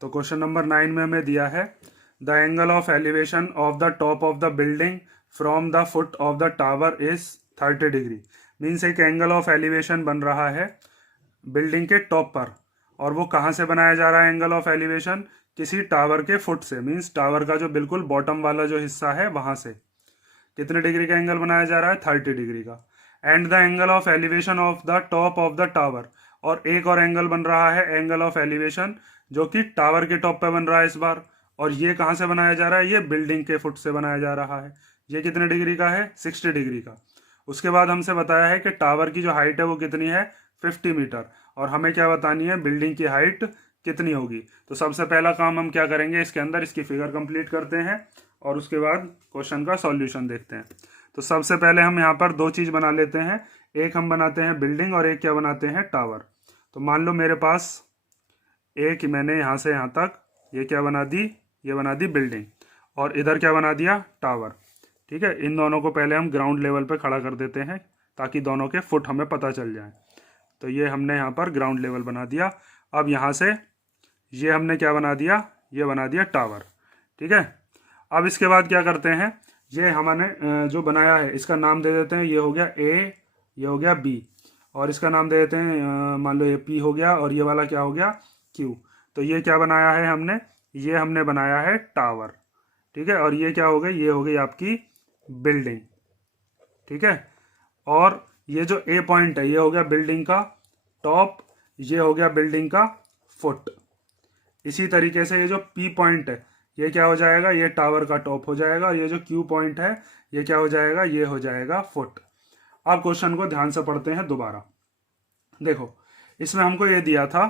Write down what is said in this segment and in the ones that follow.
तो question number 9 में हमें दिया है the angle of elevation of the top of the building from the foot of the tower is 30 degree. Means एक angle of elevation बन रहा है बिल्डिंग के टॉप पर, और वो कहाँ से बनाया जा रहा है एंगल ऑफ एलिवेशन? किसी टावर के फुट से, मीन्स टावर का जो बिल्कुल बॉटम वाला जो हिस्सा है वहां से। कितने डिग्री का एंगल बनाया जा रहा है? 30 डिग्री का। And the angle of elevation of the top of the tower, और एक और एंगल बन रहा है एंगल ऑफ एलिवेशन जो कि टावर के टॉप पे बन रहा है इस बार। और ये कहाँ से बनाया जा रहा है? ये बिल्डिंग के फुट से बनाया जा रहा है। ये कितने डिग्री का है? 60 डिग्री का। उसके बाद हमसे बताया है कि टावर की जो हाइट है वो कितनी है? 50 मीटर। और हमें क्या बतानी है? बिल्डिंग की हाइट कितनी होगी। तो सबसे पहला काम हम क्या करेंगे, इसके अंदर इसकी फिगर कंप्लीट करते हैं और उसके बाद क्वेश्चन का सॉल्यूशन देखते हैं। तो सबसे पहले हम यहाँ पर दो चीज़ बना लेते हैं। एक हम बनाते हैं बिल्डिंग और एक क्या बनाते हैं? टावर। तो मान लो मेरे पास एक मैंने यहाँ से यहाँ तक ये क्या बना दी? ये बना दी बिल्डिंग, और इधर क्या बना दिया? टावर। ठीक है, इन दोनों को पहले हम ग्राउंड लेवल पे खड़ा कर देते हैं ताकि दोनों के फुट हमें पता चल जाए। तो ये हमने यहाँ पर ग्राउंड लेवल बना दिया। अब यहाँ से ये हमने क्या बना दिया? ये बना दिया टावर। ठीक है, अब इसके बाद क्या करते हैं, ये हमने जो बनाया है इसका नाम दे देते हैं। ये हो गया ए, ये हो गया बी, और इसका नाम दे देते हैं, मान लो ये पी हो गया, और ये वाला क्या हो गया? क्यू। तो ये क्या बनाया है हमने? ये हमने बनाया है टावर। ठीक है, और ये क्या हो गई? ये हो गई आपकी बिल्डिंग। ठीक है, और ये जो ए पॉइंट है ये हो गया बिल्डिंग का टॉप, ये हो गया बिल्डिंग का फुट। इसी तरीके से ये जो पी पॉइंट है ये क्या हो जाएगा? ये टावर का टॉप हो जाएगा, और ये जो क्यू पॉइंट है ये क्या हो जाएगा? ये हो जाएगा फुट। अब क्वेश्चन को ध्यान से पढ़ते हैं दोबारा। देखो, इसमें हमको ये दिया था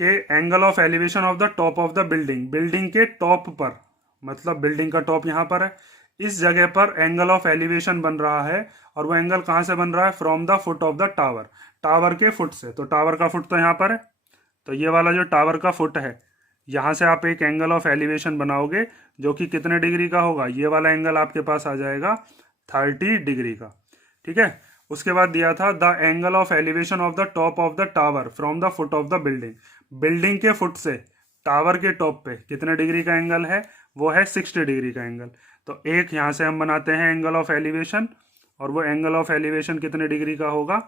कि angle of elevation of the top of the building, building के टॉप पर, मतलब बिल्डिंग का टॉप यहाँ पर है, इस जगह पर एंगल ऑफ एलिवेशन बन रहा है। और वो एंगल कहाँ से बन रहा है? From the foot of the tower, tower के फुट से। तो टावर का फुट तो यहाँ पर है, तो ये वाला जो टावर का फुट है यहाँ से आप एक एंगल ऑफ एलिवेशन बनाओगे जो कि कितने डिग्री का होगा? ये वाला एंगल आपके पास आ जाएगा 30 डिग्री का। ठीक है, उसके बाद दिया था the angle of elevation of the top of the tower from the foot of the building, building के फुट से टावर के टॉप पे कितने डिग्री का एंगल है? वो है 60 डिग्री का एंगल। तो एक यहाँ से हम बनाते हैं एंगल ऑफ एलिवेशन, और वो एंगल ऑफ एलिवेशन कितने डिग्री का होगा?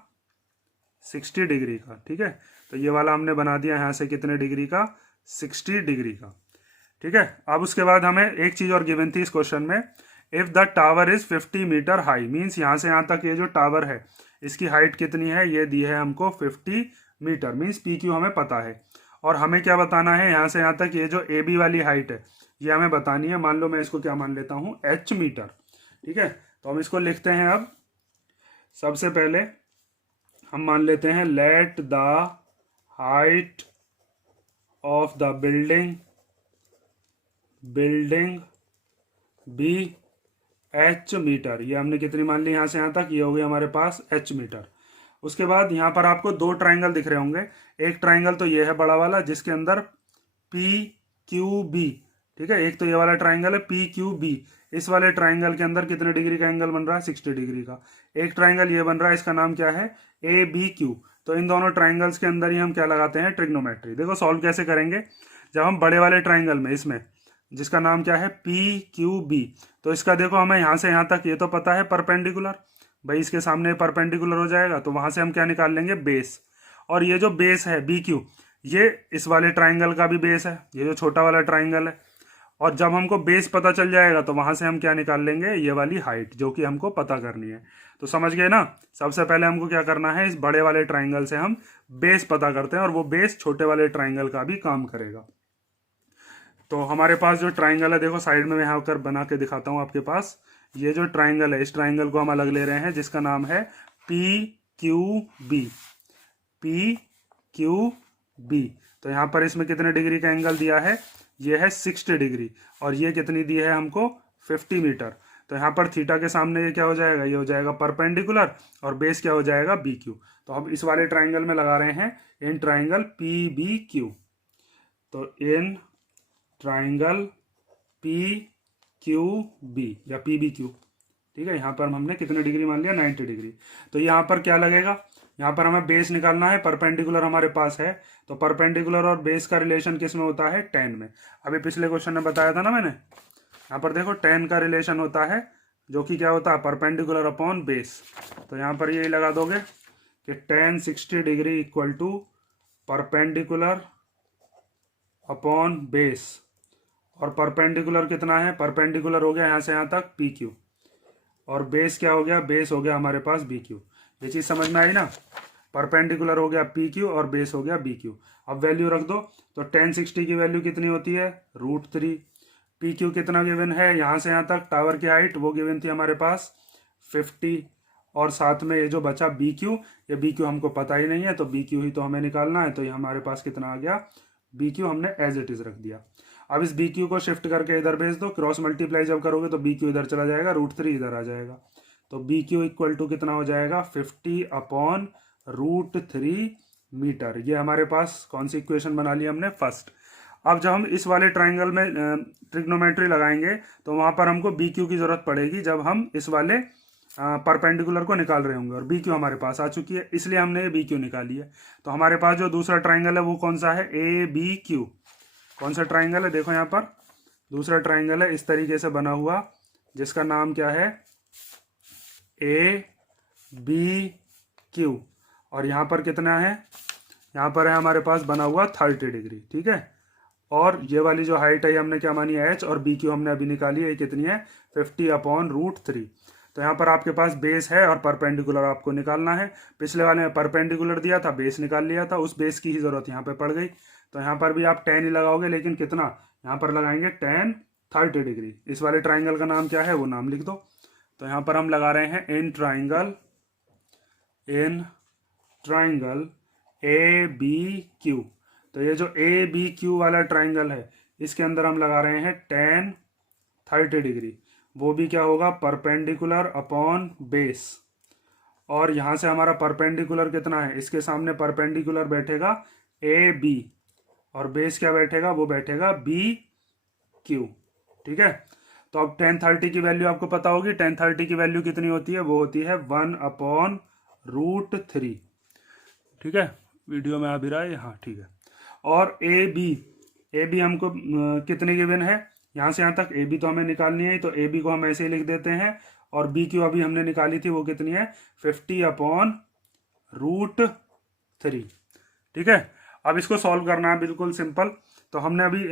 60 डिग्री का। ठीक है, तो ये वाला हमने बना दिया यहाँ से कितने डिग्री का? 60 डिग्री का। ठीक है, अब उसके बाद हमें एक चीज और गिवन थी इस क्वेश्चन में, if the tower is 50 metre high, means यहाँ से यहाँ तक ये जो टावर है इसकी हाइट कितनी है? ये दी है हमको 50 मीटर, मीन्स पी क्यू हमें पता है। और हमें क्या बताना है? यहाँ से यहाँ तक ये जो ए बी वाली हाइट है ये हमें बतानी है। मान लो मैं इसको क्या मान लेता हूँ? H metre. ठीक है, तो हम इसको लिखते हैं। अब सबसे पहले हम मान लेते हैं let the height of the building be h metre. ये हमने कितनी मान ली? यहाँ से यहाँ तक ये हो गई हमारे पास एच मीटर। उसके बाद यहाँ पर आपको दो ट्राइंगल दिख रहे होंगे। एक ट्राइंगल तो ये है बड़ा वाला जिसके अंदर पी क्यू बी, ठीक है, एक तो ये वाला ट्राइंगल है पी क्यू बी। इस वाले ट्राइंगल के अंदर कितने डिग्री का एंगल बन रहा है? 60 डिग्री का। एक ट्राइंगल ये बन रहा है, इसका नाम क्या है? A B Q. तो इन दोनों ट्राइंगल्स के अंदर ही हम क्या लगाते हैं? ट्रिग्नोमेट्री। देखो सॉल्व कैसे करेंगे, जब हम बड़े वाले ट्राइंगल में इसमें जिसका नाम क्या है? पी क्यू बी, तो इसका देखो हमें यहाँ से यहाँ तक ये तो पता है परपेंडिकुलर, भाई इसके सामने परपेंडिकुलर हो जाएगा, तो वहां से हम क्या निकाल लेंगे? बेस। और ये जो बेस है बी क्यू, ये इस वाले ट्राइंगल का भी बेस है, ये जो छोटा वाला ट्राइंगल है। और जब हमको बेस पता चल जाएगा तो वहां से हम क्या निकाल लेंगे? ये वाली हाइट जो कि हमको पता करनी है। तो समझ गए ना? सबसे पहले हमको क्या करना है? इस बड़े वाले ट्राइंगल से हम बेस पता करते हैं, और वो बेस छोटे वाले ट्राइंगल का भी काम करेगा। तो हमारे पास जो ट्राइंगल है, देखो साइड में मैं यहाँ कर बना के दिखाता हूँ आपके पास। ये जो ट्राइंगल है, इस ट्राइंगल को हम अलग ले रहे हैं जिसका नाम है P Q B, P Q B. तो यहाँ पर इसमें कितने डिग्री का एंगल दिया है? ये है 60 डिग्री, और ये कितनी दी है हमको? 50 मीटर। तो यहाँ पर थीटा के सामने ये क्या हो जाएगा? ये हो जाएगा परपेंडिकुलर, और बेस क्या हो जाएगा? B Q. तो हम इस वाले ट्राइंगल में लगा रहे हैं in triangle P B Q. तो in triangle P Q B या पी बी क्यू, ठीक है, यहाँ पर हमने कितने डिग्री मान लिया? 90 डिग्री। तो यहाँ पर क्या लगेगा? यहाँ पर हमें बेस निकालना है, परपेंडिकुलर हमारे पास है, तो परपेंडिकुलर और बेस का रिलेशन किस में होता है, tan में। अभी पिछले क्वेश्चन में बताया था ना मैंने, यहाँ पर देखो tan का रिलेशन होता है जो कि क्या होता है, परपेंडिकुलर अपॉन बेस। तो यहाँ पर यही लगा दोगे कि tan 60 degree equal to perpendicular upon base. और परपेंडिकुलर कितना है, परपेंडिकुलर हो गया यहाँ से यहाँ तक PQ, और बेस क्या हो गया, बेस हो गया हमारे पास BQ। ये चीज़ समझ में आई ना, परपेंडिकुलर हो गया PQ और बेस हो गया BQ। अब वैल्यू रख दो, तो tan 60 की वैल्यू कितनी होती है, √3। PQ कितना गिवन है, यहाँ से यहाँ तक टावर की हाइट वो गिवन थी हमारे पास 50, और साथ में ये जो बचा BQ, ये BQ हमको पता ही नहीं है, तो BQ ही तो हमें निकालना है। तो ये हमारे पास कितना आ गया, BQ हमने एज इट इज रख दिया। अब इस BQ को शिफ्ट करके इधर भेज दो, क्रॉस मल्टीप्लाई जब करोगे तो BQ इधर चला जाएगा, √3 इधर आ जाएगा। तो BQ इक्वल टू कितना हो जाएगा, 50 अपॉन √3 मीटर। ये हमारे पास कौन सी इक्वेशन बना ली हमने, फर्स्ट। अब जब हम इस वाले ट्राइंगल में ट्रिग्नोमेट्री लगाएंगे तो वहां पर हमको BQ की जरूरत पड़ेगी जब हम इस वाले परपेंडिकुलर को निकाल रहे होंगे, और BQ हमारे पास आ चुकी है, इसलिए हमने ये BQ निकाली है। तो हमारे पास जो दूसरा ट्राइंगल है वो कौन सा है, ABQ। कौन सा ट्राइंगल है, देखो यहाँ पर दूसरा ट्राइंगल है इस तरीके से बना हुआ, जिसका नाम क्या है, ABQ। और यहाँ पर कितना है, यहाँ पर है हमारे पास बना हुआ 30 डिग्री, ठीक है। और ये वाली जो हाइट है हमने क्या मानी है, H, और BQ हमने अभी निकाली है, कितनी है, 50 अपॉन √3। तो यहाँ पर आपके पास बेस है और परपेंडिकुलर आपको निकालना है। पिछले वाले में परपेंडिकुलर दिया था, बेस निकाल लिया था, उस बेस की ही जरूरत यहाँ पे पड़ गई। तो यहाँ पर भी आप tan ही लगाओगे, लेकिन कितना, यहाँ पर लगाएंगे tan 30 डिग्री। इस वाले ट्राइंगल का नाम क्या है, वो नाम लिख दो। तो यहाँ पर हम लगा रहे हैं इन ट्राइंगल ABQ। तो ये जो ABQ वाला ट्राइंगल है, इसके अंदर हम लगा रहे हैं tan 30 डिग्री, वो भी क्या होगा, परपेंडिकुलर अपॉन बेस। और यहाँ से हमारा परपेंडिकुलर कितना है, इसके सामने परपेंडिकुलर बैठेगा AB, और बेस क्या बैठेगा, वो बैठेगा BQ, ठीक है। तो अब tan 30 की वैल्यू आपको पता होगी, tan 30 की वैल्यू कितनी होती है, वो होती है 1 अपॉन √3, ठीक है। वीडियो में आ भी रहा है, हाँ ठीक है। और AB हमको कितनी गिवन है, यहाँ से यहाँ तक AB तो हमें निकालनी है, तो AB को हम ऐसे ही लिख देते हैं। और BQ अभी हमने निकाली थी, वो कितनी है, 50 अपॉन √3, ठीक है। अब इसको सॉल्व करना है, बिल्कुल सिंपल। तो हमने अभी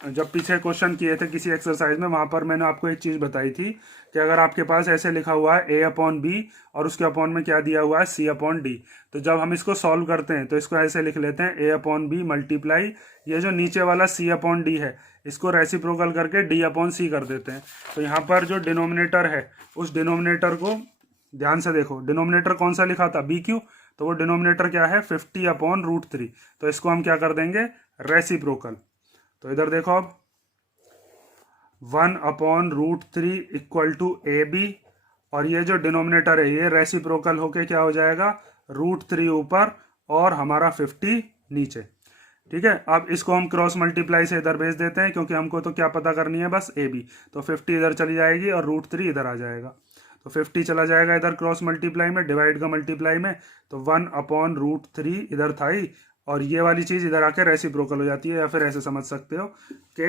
जब पीछे क्वेश्चन किए थे किसी एक्सरसाइज में, वहां पर मैंने आपको एक चीज बताई थी कि अगर आपके पास ऐसे लिखा हुआ है A/B और उसके अपॉन में क्या दिया हुआ है, C/D, तो जब हम इसको सॉल्व करते हैं तो इसको ऐसे लिख लेते हैं A/B मल्टीप्लाई ये जो नीचे वाला C/D है, इसको रेसिप्रोकल करके D/C कर देते हैं। तो यहाँ पर जो डिनोमिनेटर है, उस डिनोमिनेटर को ध्यान से देखो, डिनोमिनेटर कौन सा लिखा था, BQ, तो वो डिनोमिनेटर क्या है, 50 अपॉन √3। तो इसको हम क्या कर देंगे, रेसिप्रोकल। तो इधर देखो अब 1 अपॉन √3 इक्वल टू AB, और ये जो डिनोमिनेटर है ये रेसिप्रोकल होके क्या हो जाएगा, √3 ऊपर और हमारा 50 नीचे, ठीक है। अब इसको हम क्रॉस मल्टीप्लाई से इधर भेज देते हैं, क्योंकि हमको तो क्या पता करनी है, बस AB। तो 50 इधर चली जाएगी और √3 इधर आ जाएगा, तो 50 चला जाएगा इधर क्रॉस मल्टीप्लाई में, डिवाइड का मल्टीप्लाई में, तो 1 अपॉन √3 इधर था ही, और ये वाली चीज इधर आके रेसिप्रोकल हो जाती है। या फिर ऐसे समझ सकते हो कि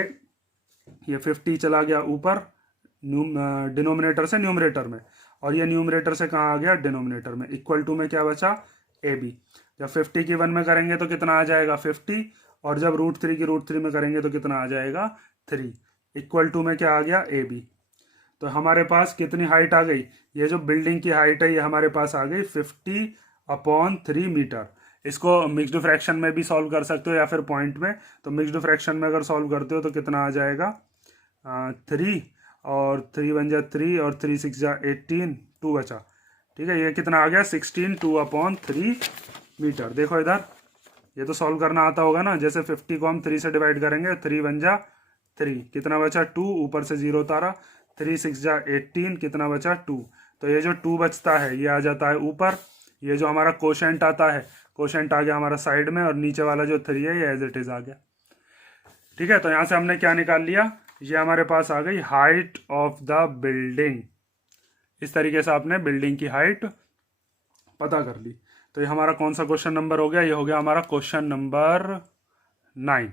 ये 50 चला गया ऊपर डिनोमिनेटर से न्यूमरेटर में, और ये न्यूमरेटर से कहाँ आ गया, डिनोमिनेटर में। इक्वल टू में क्या बचा, AB। जब 50 की 1 में करेंगे तो कितना आ जाएगा, 50, और जब √3 की √3 में करेंगे तो कितना आ जाएगा, 3। इक्वल टू में क्या आ गया, AB। तो हमारे पास कितनी हाइट आ गई, ये जो बिल्डिंग की हाइट है ये हमारे पास आ गई 50 अपॉन 3 मीटर। इसको मिक्स्ड फ्रैक्शन में भी सॉल्व कर सकते हो या फिर पॉइंट में। तो मिक्स्ड फ्रैक्शन में अगर सॉल्व करते हो तो कितना आ जाएगा, 3, और 3 बन जा 3, और 3 6 जा 18, 2 बचा, ठीक है। ये कितना आ गया, 16 2 अपॉन 3 मीटर। देखो इधर, ये तो सॉल्व करना आता होगा ना, जैसे 50 को हम 3 से डिवाइड करेंगे, 3 बन जा 3, कितना बचा 2, ऊपर से 0 उतारा, 3 6 जा 18, कितना बचा 2। तो ये जो 2 बचता है ये आ जाता है ऊपर, ये जो हमारा कोशेंट आता है, कोशेंट आ गया हमारा साइड में, और नीचे वाला जो 3 है ये एज इट इज आ गया, ठीक है। तो यहाँ से हमने क्या निकाल लिया, ये हमारे पास आ गई हाइट ऑफ द बिल्डिंग। इस तरीके से आपने बिल्डिंग की हाइट पता कर ली। तो ये हमारा कौन सा क्वेश्चन नंबर हो गया? ये हो गया हमारा क्वेश्चन नंबर 9।